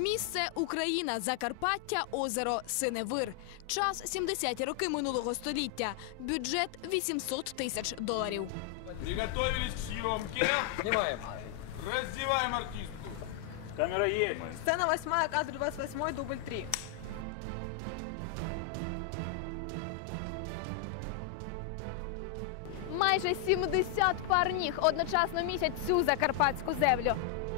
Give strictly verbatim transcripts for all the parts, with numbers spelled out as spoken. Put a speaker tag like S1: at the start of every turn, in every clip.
S1: Місце – Україна, Закарпаття, озеро Синевир. Час – сімдесяті роки минулого століття. Бюджет – вісімсот тисяч доларів.
S2: Приготовились к съемке.
S3: Снимаем.
S2: Раздеваем артистку.
S4: Камера есть.
S5: Сцена восьмая, кадр двадцать восьмой, дубль три.
S6: Майже сімдесят пар ніг одночасно місять цю закарпатську землю.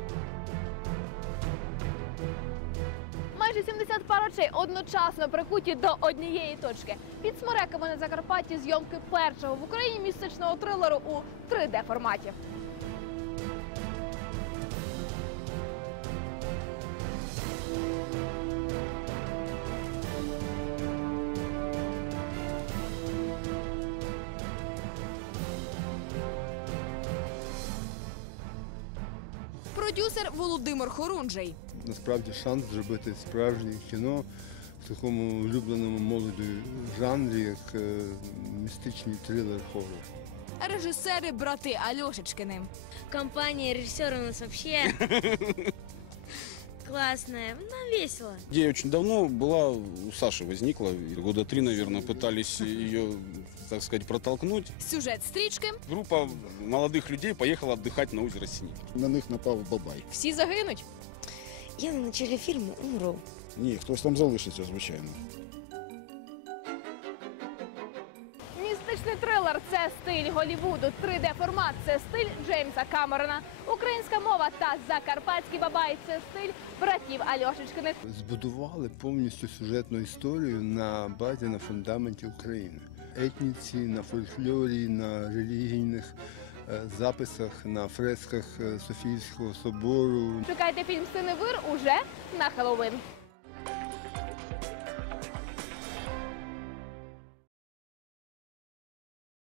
S6: Майже сімдесят пар очей одночасно прикуті до однієї точки. Під смереками на Закарпатті зйомки першого в Україні містичного трилеру у три де форматі.
S1: Продюсер Володимир Хорунжий.
S7: Насправді шанс зробити справжнє кіно в такому улюбленому молодою жанрі, як е, містичний трилер-хоррор.
S1: Режисери брати Альошечкини.
S8: Компания режиссера у нас вообще классная, нам весело.
S9: Идея очень давно была, у Саши возникла, года три, наверное, пытались ее, так сказать, протолкнуть.
S1: Сюжет стрічки.
S9: Группа молодых людей поехала отдыхать на озеро Синик.
S10: На них напав бабай.
S6: Всі загинуть.
S8: Я на начале фильма умру.
S10: Ні, хтось там залишиться, звичайно.
S6: Містичний трилер – це стиль Голлівуду. три де формат – це стиль Джеймса Камерона. Українська мова та закарпатський бабай – це стиль братів Альошечкиних.
S7: Збудували повністю сюжетну історію на базі, на фундаменті України. Етніці, на фольклорі, на релігійних е, записах, на фресках е, Софійського собору.
S6: Шукайте фільм «Синевир» уже на Хеллоуін.